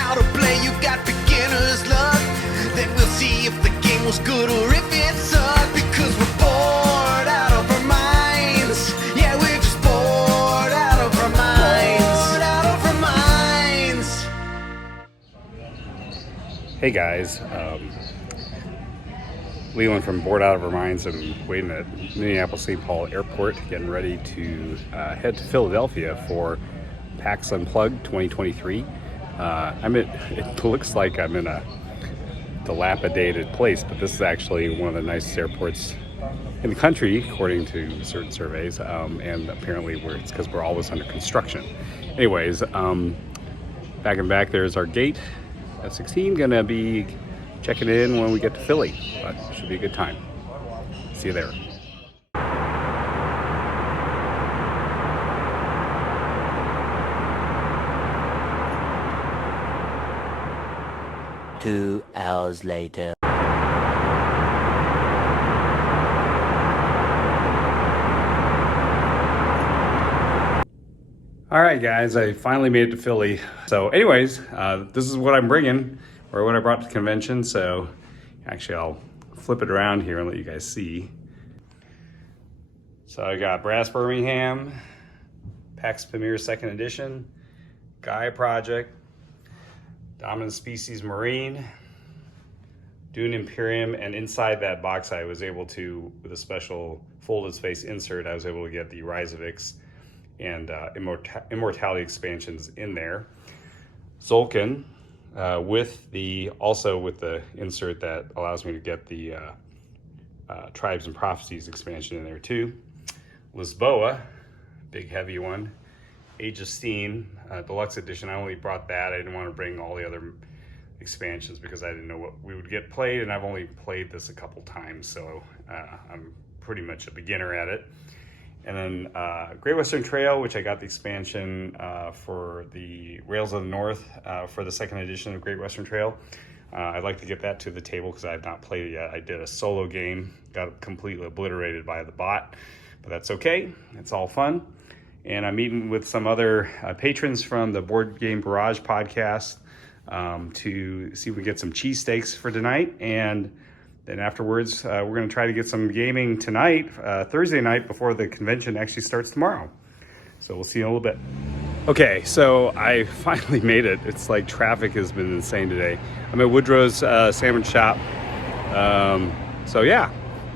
how to play, you got beginner's luck. Then we'll see if the game was good or if it sucked. Because we're bored out of our minds. Yeah, we're just bored out of our minds. Bored out of our minds. Hey guys, Leland from Bored Out of Our Minds. I'm waiting at Minneapolis St. Paul Airport, getting ready to head to Philadelphia for PAX Unplugged 2023. It looks like I'm in a dilapidated place, but this is actually one of the nicest airports in the country, according to certain surveys, and apparently it's because we're always under construction. Anyways, back and back, there's our gate. F-16, gonna be checking in when we get to Philly, but it should be a good time. See you there. Two hours later. All right, guys, I finally made it to Philly. So anyways, this is what I'm bringing, or what I brought to the convention. So actually, I'll flip it around here and let you guys see. So I got Brass Birmingham, PAX Premier 2nd Edition, Gaia Project, Dominant Species Marine, Dune Imperium, and inside that box I was able to, with a special folded space insert, I was able to get the Rise of Ix and Immortality expansions in there. Zolkin, with the insert that allows me to get the Tribes and Prophecies expansion in there too. Lisboa, big heavy one. Age of Steam, Deluxe Edition. I only brought that. I didn't want to bring all the other expansions because I didn't know what we would get played, and I've only played this a couple times, so I'm pretty much a beginner at it. And then Great Western Trail, which I got the expansion for the Rails of the North for the 2nd edition of Great Western Trail. I'd like to get that to the table because I have not played it yet. I did a solo game, got completely obliterated by the bot, but that's okay. It's all fun. And I'm meeting with some other patrons from the Board Game Barrage podcast to see if we get some cheesesteaks for tonight. And then afterwards, we're going to try to get some gaming tonight, Thursday night, before the convention actually starts tomorrow. So we'll see you in a little bit. Okay, so I finally made it. It's like traffic has been insane today. I'm at Woodrow's Sandwich Shop. So yeah,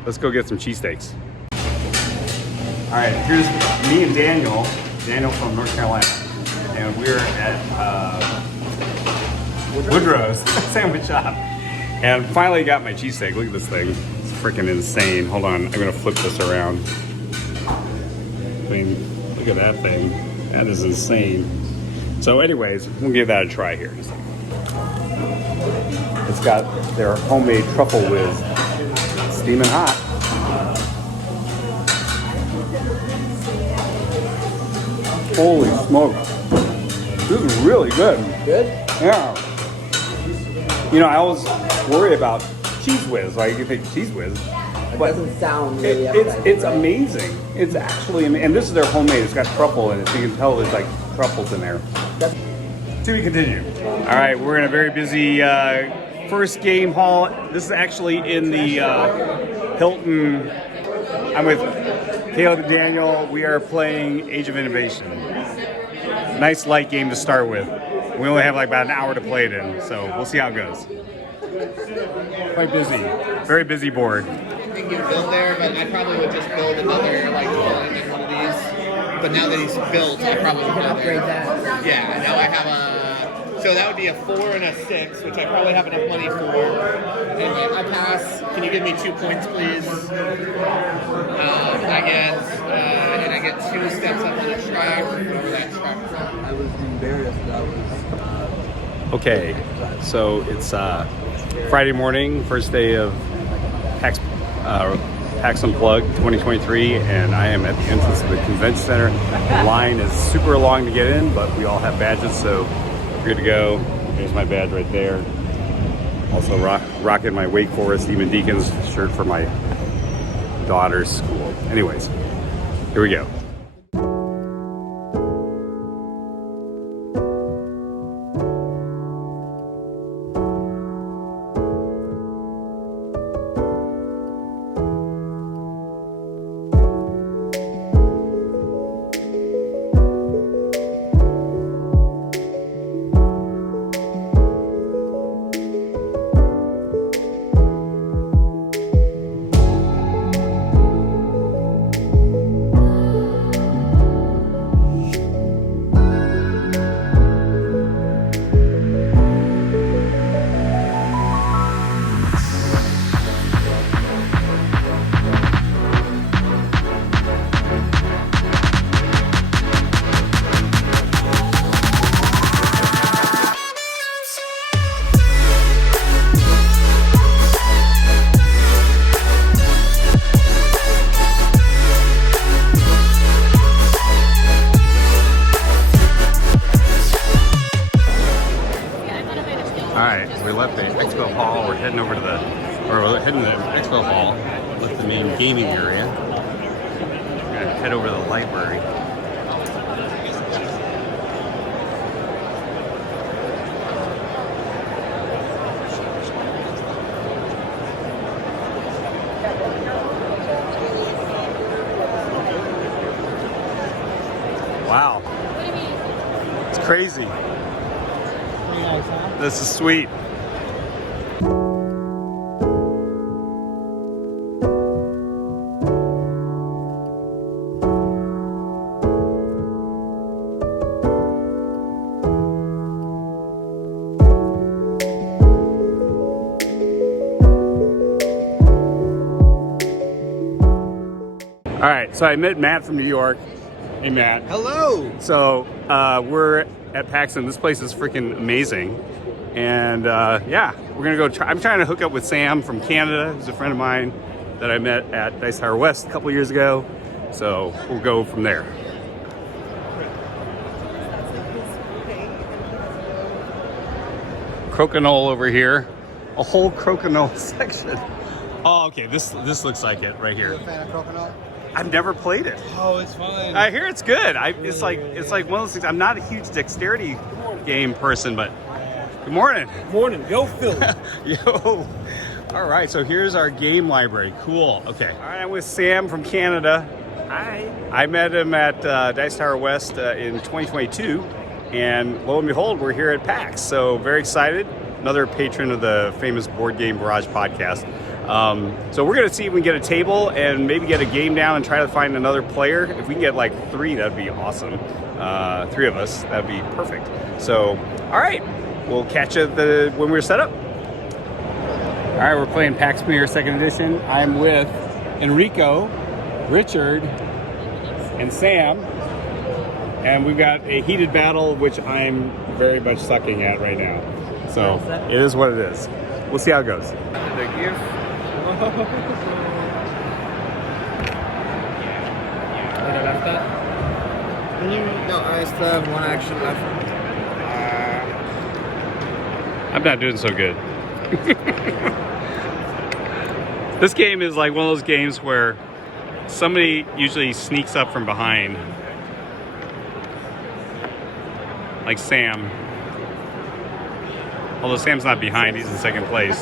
let's go get some cheesesteaks. All right, here's me and Daniel from North Carolina. And we're at Woodrow's Sandwich Shop. And finally got my cheesesteak. Look at this thing. It's freaking insane. Hold on, I'm gonna flip this around. I mean, look at that thing. That is insane. So anyways, we'll give that a try here. It's got their homemade truffle whiz. Steaming hot. Holy smokes. This is really good. Good? Yeah. You know, I always worry about Cheese Whiz. Like, you think Cheese Whiz. It doesn't sound really it's amazing. It's actually, and this is their homemade. It's got truffle in it, so you can tell there's like truffles in there. To be continued. All right, we're in a very busy first game hall. This is actually in the Hilton. I'm with Caleb and Daniel. We are playing Age of Innovation. Nice light game to start with. We only have like about an hour to play it in, so we'll see how it goes. Quite busy. Very busy board. I think you build there, but I probably would just build another like one in one of these. But now that he's built, I probably would upgrade that. Yeah, now I have a. So that would be a 4 and a 6, which I probably have enough money for. And I pass. Can you give me 2 points, please? I get 2 steps up to the track. Over that track. I was embarrassed. Okay, so it's Friday morning, first day of PAX Unplugged 2023, and I am at the entrance of the convention center. The line is super long to get in, but we all have badges, so we're good to go. There's my badge right there. Also rocking my Wake Forest Demon Deacons shirt for my daughter's school. Anyways, here we go. Alright, we left the expo hall. We're heading over to we're heading to the expo hall. Left the main gaming area. We're gonna head over to the library. Wow. It's crazy. This is sweet. All right, so I met Matt from New York. Hey, Matt. Hello. So we're at PAX, and this place is freaking amazing. And yeah, we're gonna go try. I'm trying to hook up with Sam from Canada, who's a friend of mine that I met at Dice Tower West a couple years ago. So we'll go from there. Crokinole over here, a whole Crokinole section. Oh, okay. This looks like it right here. Are you a fan of Crokinole? I've never played it. Oh, it's fun. I hear it's good. It's like one of those things. I'm not a huge dexterity game person, but good morning. Morning, go Philly. Yo. All right, so here's our game library. Cool. Okay. All right, I'm with Sam from Canada. Hi. I met him at Dice Tower West in 2022, and lo and behold, we're here at PAX. So very excited. Another patron of the famous Board Game Barrage podcast. So we're gonna see if we can get a table and maybe get a game down and try to find another player. If we can get like 3, that'd be awesome. 3 of us, that'd be perfect. So, all right, we'll catch you when we're set up. All right, we're playing PAX Premier 2nd Edition. I'm with Enrico, Richard, and Sam, and we've got a heated battle, which I'm very much sucking at right now. So it is what it is. We'll see how it goes. The gift. No, I still have one action left. I'm not doing so good. This game is like one of those games where somebody usually sneaks up from behind. Like Sam. Although Sam's not behind, he's in second place.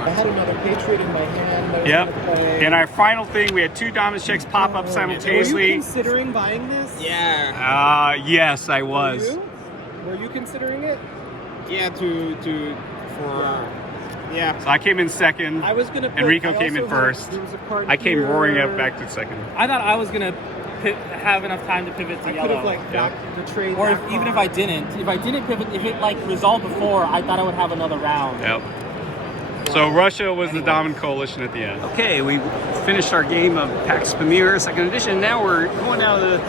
I had another Patriot in my hand. That was Yep. gonna play. And our final thing, we had 2 dominance checks pop up Were simultaneously. you considering buying this? Yeah. Yes, I Were was. you? Were you considering it? Yeah, yeah. So I came in second. I was gonna. Put, Enrico I came in also first. There was a card I came here. roaring up back to second. I thought I was gonna have enough time to pivot to I yellow. could have like backed the trade. or that even if card. I didn't pivot, if it like resolved before, I thought I would have another round. Yep. So Russia was the dominant coalition at the end. Okay, we finished our game of PAX Premier 2nd Edition. Now we're going out to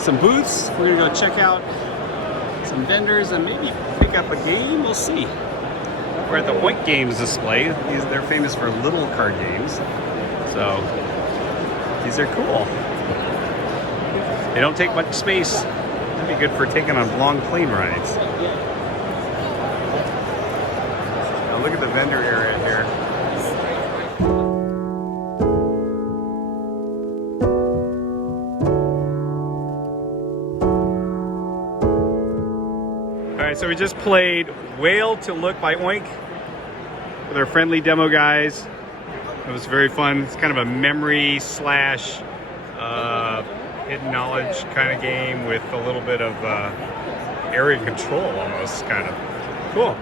some booths. We're gonna go check out some vendors and maybe pick up a game. We'll see. We're at the Oink Games display. They're famous for little card games. So these are cool. They don't take much space. That'd be good for taking on long plane rides. Now look at the vendor area here. All right, so we just played Whale to Look by Oink with our friendly demo guys. It was very fun. It's kind of a memory slash hidden knowledge kind of game with a little bit of area control almost, kind of. Cool.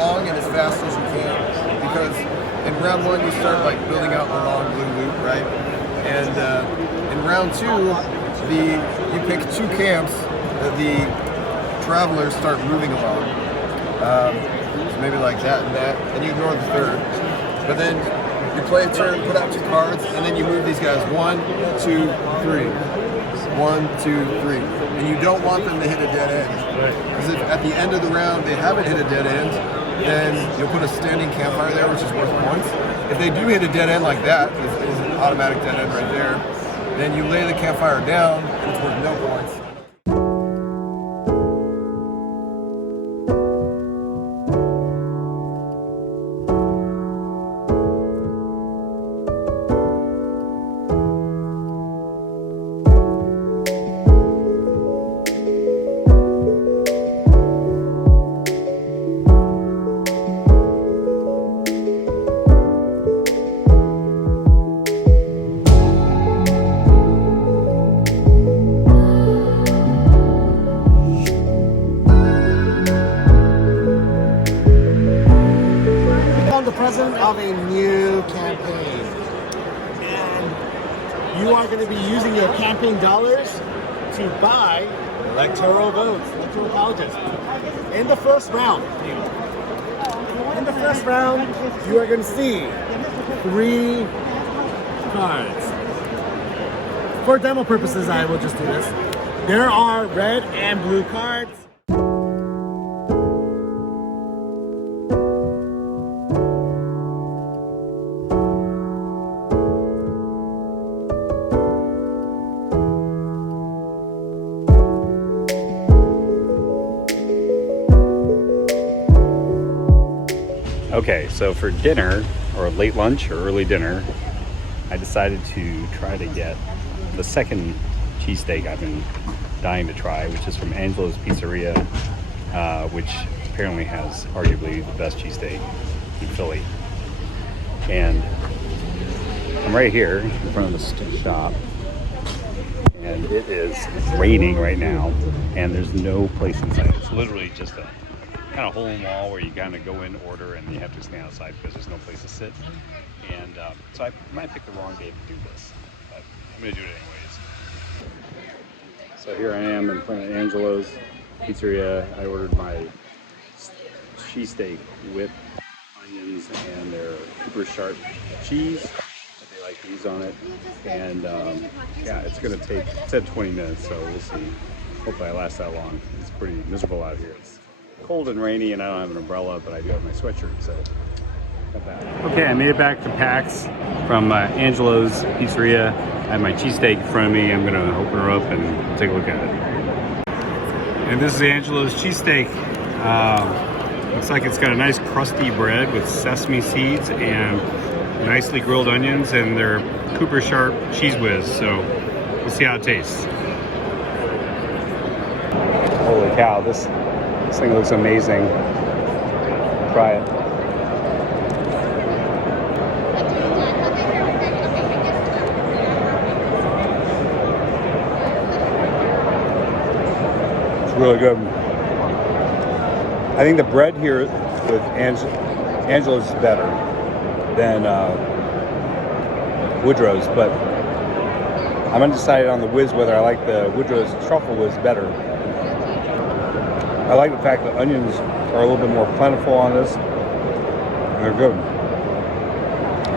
long and as fast as you can, because in round one you start like building out the long blue loop, right? And in round two, you pick 2 camps that the travelers start moving along. So maybe like that and that, and you ignore the third. But then you play a turn, put out 2 cards, and then you move these guys 1, 2, 3. 1, 2, 3. And you don't want them to hit a dead end. Because if at the end of the round they haven't hit a dead end, then you'll put a standing campfire there, which is worth points. If they do hit a dead end like that, is an automatic dead end right there, then you lay the campfire down, and it's worth no points. Of a new campaign, and you are going to be using your campaign dollars to buy electoral votes, electoral colleges. In the first round, you are going to see 3 cards. For demo purposes, I will just do this. There are red and blue cards. Okay, so for dinner, or late lunch or early dinner, I decided to try to get the second cheesesteak I've been dying to try, which is from Angelo's Pizzeria, which apparently has arguably the best cheesesteak in Philly. And I'm right here in front of the shop, and it is raining right now, and there's no place inside. It's literally just a kind of hole in the wall where you kind of go in order and you have to stand outside because there's no place to sit. And so I might pick the wrong day to do this, but I'm gonna do it anyways. So here I am in front of Angelo's Pizzeria. I ordered my cheesesteak with onions and their super sharp cheese. They like these on it. And yeah, it's gonna take, it said 20 minutes, so we'll see. Hopefully I last that long. It's pretty miserable out here. It's cold and rainy, and I don't have an umbrella, but I do have my sweatshirt, so not bad. Okay, I made it back to PAX from Angelo's Pizzeria. I have my cheesesteak in front of me. I'm gonna open her up and take a look at it. And this is Angelo's cheesesteak. Looks like it's got a nice crusty bread with sesame seeds and nicely grilled onions and their Cooper Sharp cheese whiz. So we'll see how it tastes. Holy cow, this thing looks amazing. Try it. It's really good. I think the bread here with Angelo's is better than Woodrow's, but I'm undecided on the whiz whether I like the Woodrow's truffle whiz better. I like the fact that onions are a little bit more plentiful on this. They're good.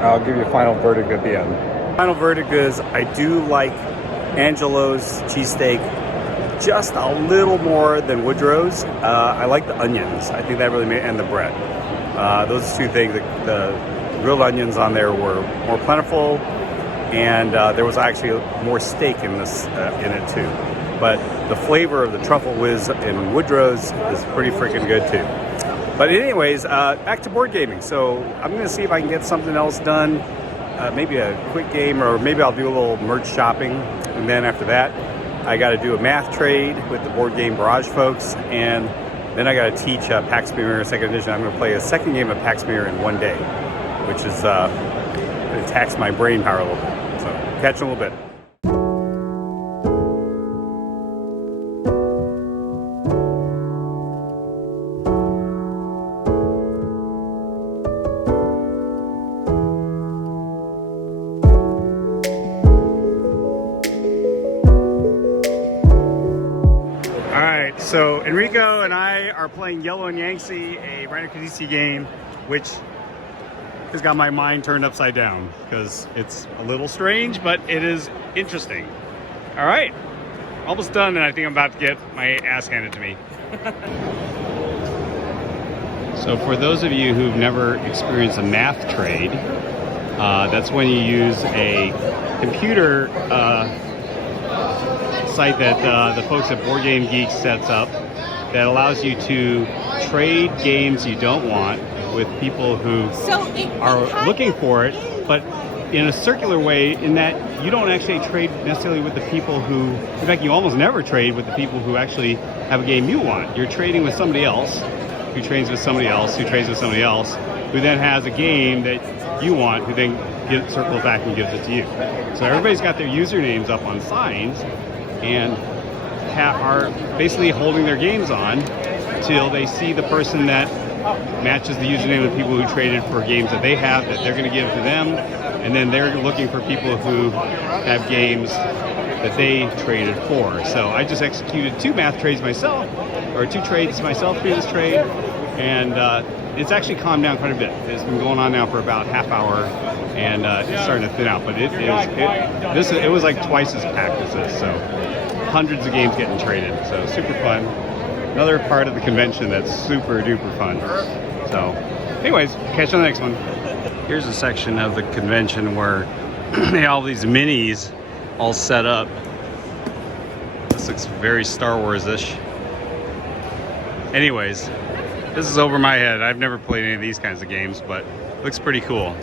I'll give you a final verdict at the end. Final verdict is I do like Angelo's cheesesteak just a little more than Woodrow's. I like the onions. I think that really made, and the bread. Those two things, the grilled onions on there were more plentiful, and there was actually more steak in this in it too. But the flavor of the truffle whiz in Woodrow's is pretty freaking good too. But anyways, back to board gaming. So I'm gonna see if I can get something else done. Maybe a quick game, or maybe I'll do a little merch shopping. And then after that, I gotta do a math trade with the Board Game Barrage folks. And then I gotta teach PAX Premier 2nd Edition. I'm gonna play a second game of PAX Premier in one day, which is gonna tax my brain power a little bit. So catch you in a little bit. playing Yellow and Yangtze, a Rhino-Kadisi game, which has got my mind turned upside down because it's a little strange, but it is interesting. All right, almost done, and I think I'm about to get my ass handed to me. So for those of you who've never experienced a math trade, that's when you use a computer site that the folks at Board Game Geek sets up that allows you to trade games you don't want with people who are looking for it, but in a circular way, in that you don't actually trade necessarily with the people who, in fact, you almost never trade with the people who actually have a game you want. You're trading with somebody else who trades with somebody else who trades with somebody else who then has a game that you want, who then circles back and gives it to you. So everybody's got their usernames up on signs and are basically holding their games on till they see the person that matches the username of the people who traded for games that they have that they're going to give to them, and then they're looking for people who have games that they traded for. So I just executed 2 math trades myself, or 2 trades myself through this trade, and it's actually calmed down quite a bit. It's been going on now for about half hour, and it's starting to thin out, but it was like twice as packed as this, so hundreds of games getting traded, so super fun. Another part of the convention that's super duper fun. So anyways, catch you on the next one. Here's a section of the convention where they have all these minis all set up. This looks very Star Wars-ish. Anyways, this is over my head. I've never played any of these kinds of games, but it looks pretty cool.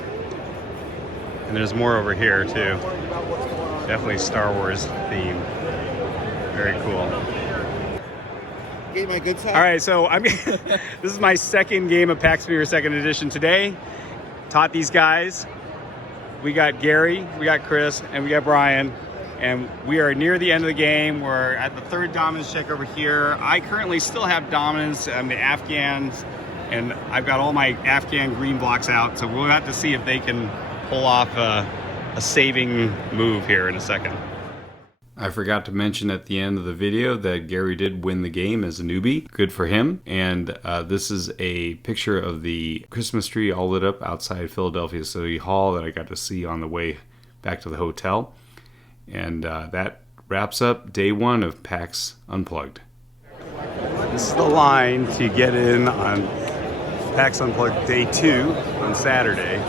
And there's more over here too. Definitely Star Wars theme. Very cool. Get my good side. All right, so this is my second game of PAX Mirror 2nd Edition today. Taught these guys. We got Gary, we got Chris, and we got Brian. And we are near the end of the game. We're at the 3rd dominance check over here. I currently still have dominance on the Afghans, and I've got all my Afghan green blocks out. So we'll have to see if they can pull off a saving move here in a second. I forgot to mention at the end of the video that Gary did win the game as a newbie. Good for him. And this is a picture of the Christmas tree all lit up outside Philadelphia City Hall that I got to see on the way back to the hotel. And that wraps up day 1 of PAX Unplugged. This is the line to get in on PAX Unplugged day 2 on Saturday.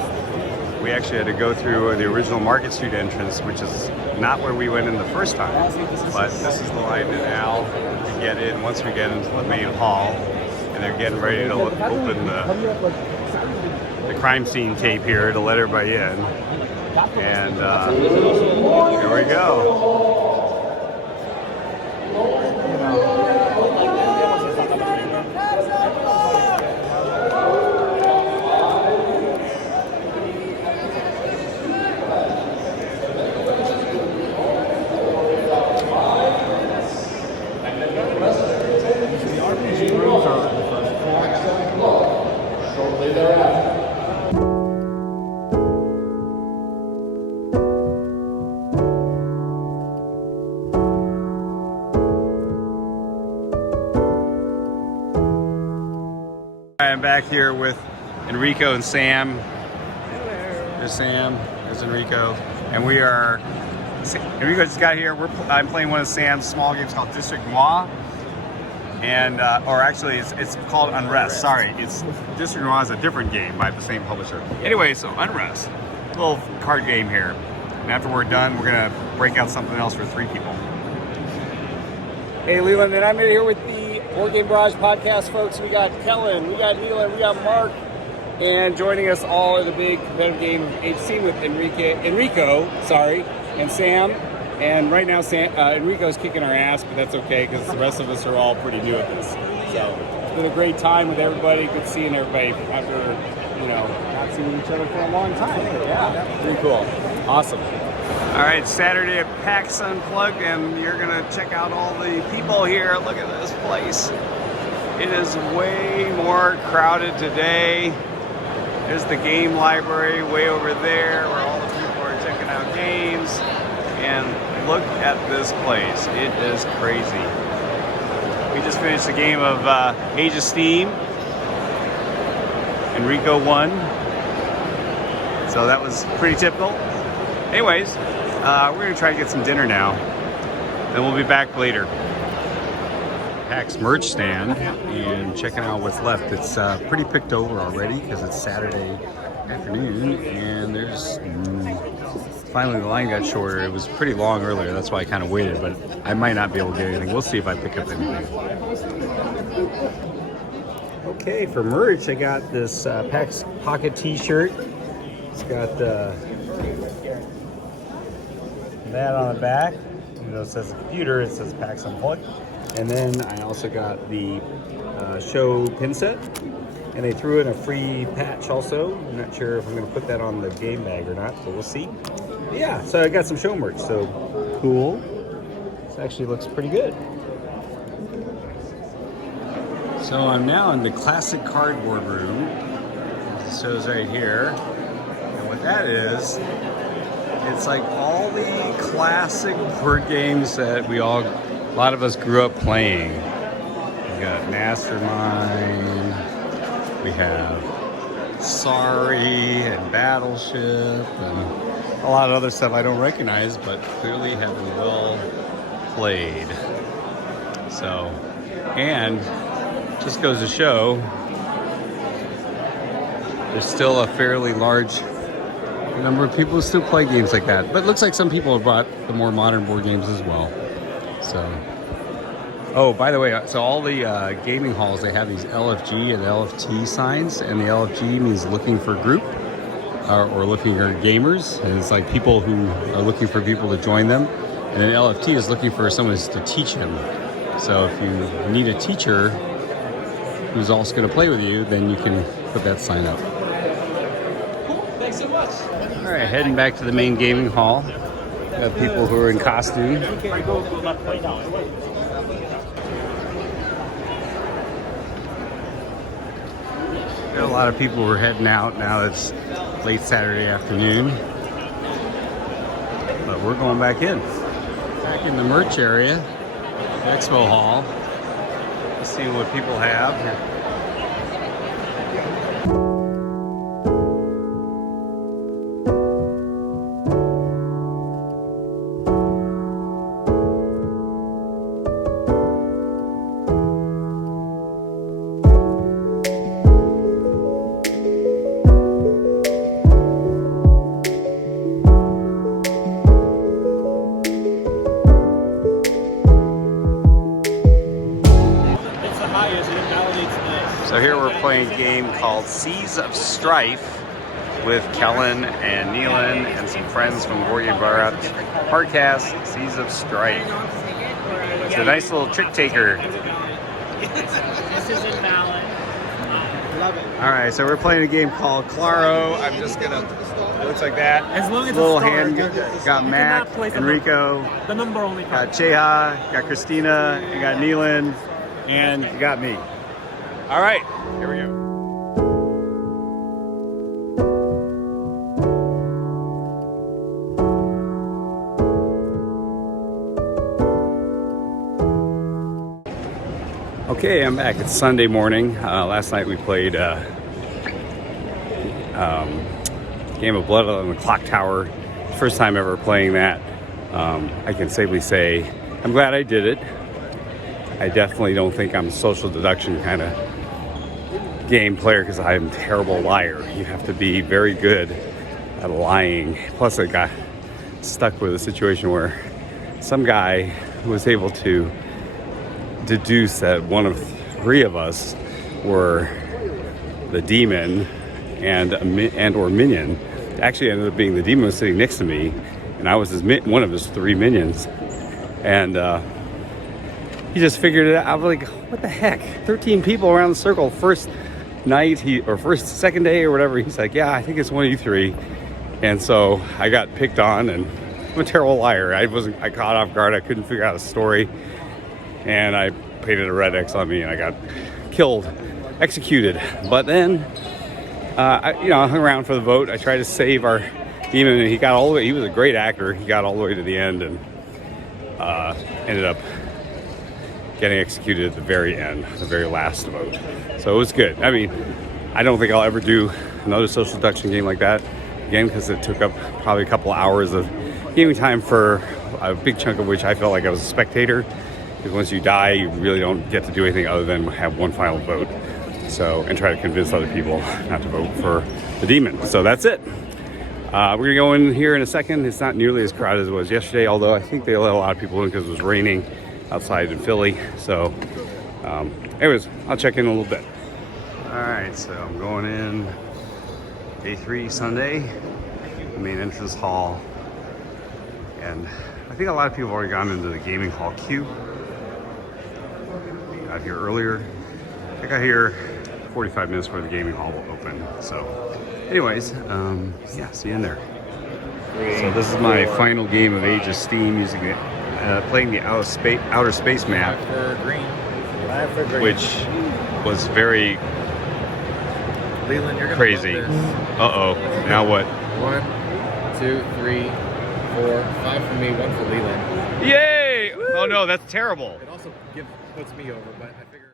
We actually had to go through the original Market Street entrance, which is not where we went in the first time, but this is the line now to get in once we get into the main hall, and they're getting ready to open the crime scene tape here to let everybody in, and here we go. I'm back here with Enrico and Sam. There's Sam, there's Enrico, and we are. Enrico just got here. I'm playing one of Sam's small games called District Noir, and or actually it's called Unrest. Sorry, it's District Noir is a different game by the same publisher. Anyway, so Unrest, a little card game here, and after we're done, we're gonna break out something else for 3 people. Hey, Leland, and I'm here with the Board Game Barrage podcast, folks. We got Kellen, we got Neil, and we got Mark, and joining us all at the big competitive game HC with Enrico, and Sam. And right now, Enrico's kicking our ass, but that's okay because the rest of us are all pretty new at this. So it's been a great time with everybody. Good seeing everybody after not seeing each other for a long time. Yeah, pretty cool. Awesome. All right, Saturday at PAX Unplugged, and you're gonna check out all the people here. Look at this place. It is way more crowded today. There's the game library way over there where all the people are checking out games. And look at this place. It is crazy. We just finished the game of Age of Steam. Enrico won. So that was pretty typical. Anyways, we're gonna try to get some dinner now. Then we'll be back later. PAX merch stand and checking out what's left. It's pretty picked over already because it's Saturday afternoon and there's finally the line got shorter. It was pretty long earlier, that's why I kind of waited, but I might not be able to get anything. We'll see if I pick up anything. Okay, for merch I got this PAX pocket t-shirt. It's got that on the back. Even though it says computer, it says PAX Unplugged. And then I also got the show pin set, and they threw in a free patch also. I'm not sure if I'm going to put that on the game bag or not, so we'll see. But yeah, so I got some show merch, so cool. This actually looks pretty good. So I'm now in the classic cardboard room. It shows right here. And what that is, it's like all the classic board games that a lot of us grew up playing. We got Mastermind, we have Sorry and Battleship, and a lot of other stuff I don't recognize, but clearly have been well played. So, and just goes to show, there's still a fairly large number of people who still play games like that. But it looks like some people have brought the more modern board games as well. So, oh, by the way, so all the gaming halls, they have these LFG and LFT signs, and the LFG means looking for group or looking for gamers, and it's like people who are looking for people to join them, and then LFT is looking for someone to teach him. So if you need a teacher who's also going to play with you, then you can put that sign up. Cool. Thanks so much. All right, heading back to the main gaming hall. Got people who are in costume. Got a lot of people who are heading out now. It's late Saturday afternoon, but we're going back in. Back in the merch area, expo hall. Let's see what people have here. So here we're playing a game called Seas of Strife with Kellen and Neelan and some friends from Board Game Bar podcast. Seas of Strife. It's a nice little trick taker. This is invalid. Love it. All right, so we're playing a game called Claro. I'm just gonna. It looks like that. As long as little it's star, hand. you're good. Got You Mac, cannot place the Enrico, The number only got counts. Cheha, got Christina, you got Neelan, and you got me. All right, here we go. Okay, I'm back. It's Sunday morning. Last night we played Game of Blood on the Clock Tower. First time ever playing that. I can safely say I'm glad I did it. I definitely don't think I'm a social deduction kind of game player because I'm a terrible liar. You have to be very good at lying. Plus I got stuck with a situation where some guy was able to deduce that one of three of us were the demon and or minion. Actually ended up being the demon was sitting next to me, and I was one of his three minions. And he just figured it out. I was like, what the heck? 13 people around the circle. First night, second day or whatever. He's like, yeah, I think it's one of you three. And so I got picked on, and I'm a terrible liar. I caught off guard. I couldn't figure out a story. And I painted a red X on me, and I got executed. But then, I hung around for the vote. I tried to save our demon, and he got all the way. He was a great actor. He got all the way to the end, and ended up getting executed at the very end, the very last vote. So it was good. I mean, I don't think I'll ever do another social deduction game like that again, because it took up probably a couple hours of gaming time for a big chunk of which I felt like I was a spectator. Because once you die, you really don't get to do anything other than have one final vote. So, and try to convince other people not to vote for the demon. So that's it. We're gonna go in here in a second. It's not nearly as crowded as it was yesterday, although I think they let a lot of people in because it was raining outside in Philly. So, anyways, I'll check in a little bit. All right, so I'm going in day 3 Sunday, the main entrance hall. And I think a lot of people have already gone into the gaming hall queue. Got here earlier. I got here 45 minutes before the gaming hall will open. So anyways, yeah, see you in there. So this is my final game of Age of Steam using it, playing the outer space map, which was very Leland, you're gonna crazy. love this. Uh-oh, now what? 1, 2, 3, 4, 5 for me, 1 for Leland. Yay! Oh no, that's terrible. It also puts me over, but I figure.